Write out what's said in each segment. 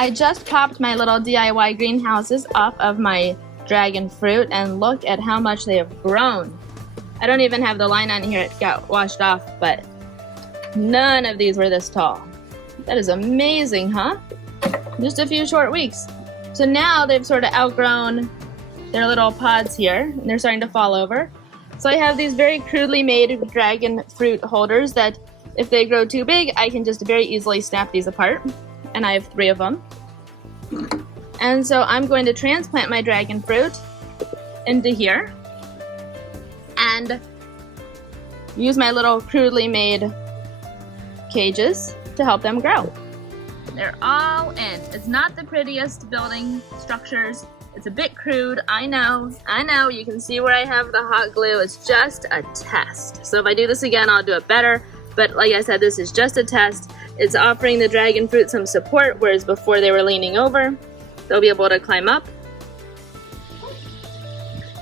I just popped my little DIY greenhouses off of my dragon fruit, and look at how much they have grown. I don't even have the line on here, it got washed off, but none of these were this tall. That is amazing, huh? Just a few short weeks. So now they've sort of outgrown their little pods here, and they're starting to fall over. So I have these very crudely made dragon fruit holders that if they grow too big, I can just very easily snap these apart. And I have 3 of them. And so I'm going to transplant my dragon fruit into here and use my little crudely made cages to help them grow. They're all in. It's not the prettiest building structures. It's a bit crude, I know. You can see where I have the hot glue. It's just a test. So if I do this again, I'll do it better. But like I said, this is just a test. It's offering the dragon fruit some support, whereas before they were leaning over. They'll be able to climb up.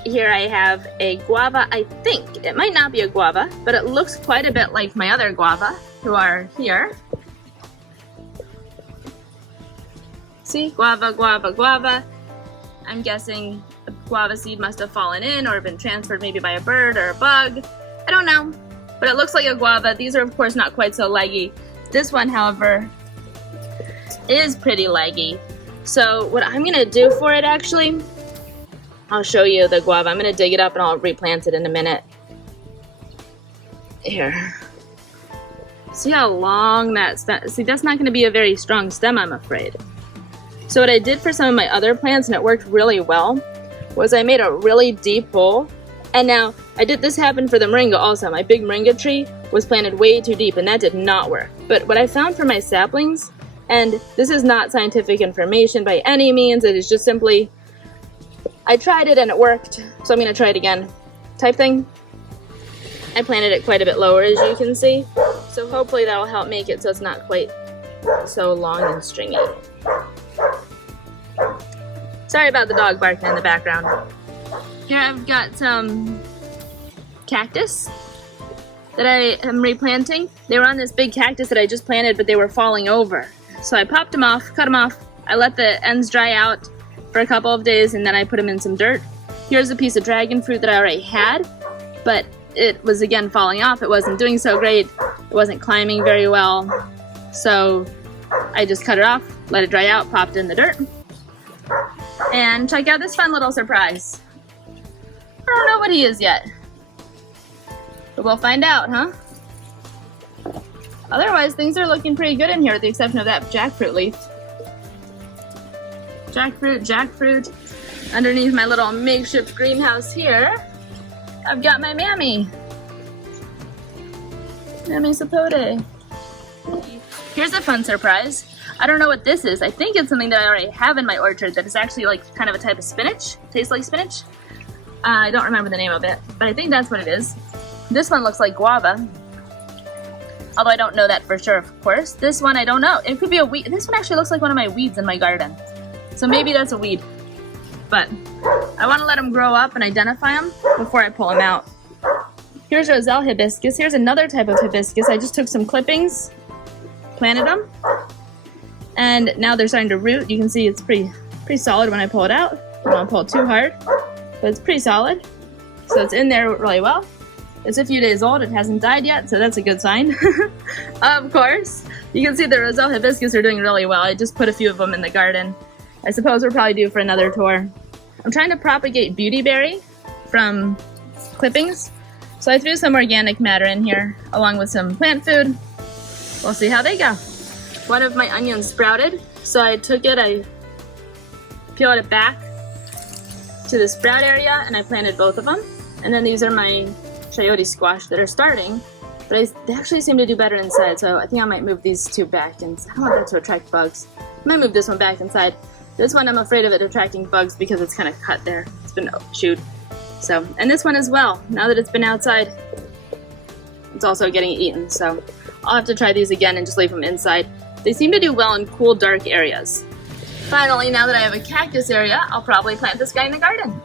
Here I have a guava, I think. It might not be a guava, but it looks quite a bit like my other guava, who are here. See, guava, guava, guava. I'm guessing the guava seed must have fallen in or been transferred maybe by a bird or a bug. I don't know, but it looks like a guava. These are of course not quite so leggy. This one, however, is pretty leggy. So what I'm gonna do for it actually, I'll show you the guava. I'm gonna dig it up and I'll replant it in a minute. Here. See how long that stem, see that's not gonna be a very strong stem, I'm afraid. So what I did for some of my other plants, and it worked really well, was I made a really deep hole. And now, this happened for the moringa also. My big moringa tree was planted way too deep, and that did not work. But what I found for my saplings, and this is not scientific information by any means, it is just simply, I tried it and it worked, so I'm gonna try it again type thing. I planted it quite a bit lower, as you can see. So hopefully that'll help make it so it's not quite so long and stringy. Sorry about the dog barking in the background. Here I've got some cactus that I am replanting. They were on this big cactus that I just planted, but they were falling over. So I popped them off, cut them off. I let the ends dry out for a couple of days, and then I put them in some dirt. Here's a piece of dragon fruit that I already had, but it was again falling off. It wasn't doing so great. It wasn't climbing very well. So I just cut it off, let it dry out, popped it in the dirt. And check out this fun little surprise. I don't know what he is yet, but we'll find out, huh? Otherwise, things are looking pretty good in here with the exception of that jackfruit leaf. Jackfruit. Underneath my little makeshift greenhouse here, I've got my mammy. Mammy Sapote. Here's a fun surprise. I don't know what this is. I think it's something that I already have in my orchard that is actually like kind of a type of spinach. Tastes like spinach. I don't remember the name of it, but I think that's what it is. This one looks like guava. Although I don't know that for sure, of course. This one, I don't know. It could be a weed. This one actually looks like one of my weeds in my garden. So maybe that's a weed. But I want to let them grow up and identify them before I pull them out. Here's Roselle hibiscus. Here's another type of hibiscus. I just took some clippings, planted them, and now they're starting to root. You can see it's pretty solid when I pull it out. I don't want to pull it too hard, but it's pretty solid. So it's in there really well. It's a few days old. It hasn't died yet, so that's a good sign. Of course. You can see the Roselle hibiscus are doing really well. I just put a few of them in the garden. I suppose we're probably due for another tour. I'm trying to propagate beautyberry from clippings. So I threw some organic matter in here along with some plant food. We'll see how they go. One of my onions sprouted, so I took it, I peeled it back to the sprout area, and I planted both of them. And then these are my chayote squash that are starting, but they actually seem to do better inside, so I think I might move these two back, and I don't want that to attract bugs. I might move this one back inside. This one I'm afraid of it attracting bugs because it's kind of cut there. It's been chewed. So, and this one as well. Now that it's been outside, it's also getting eaten, so I'll have to try these again and just leave them inside. They seem to do well in cool, dark areas. Finally, now that I have a cactus area, I'll probably plant this guy in the garden.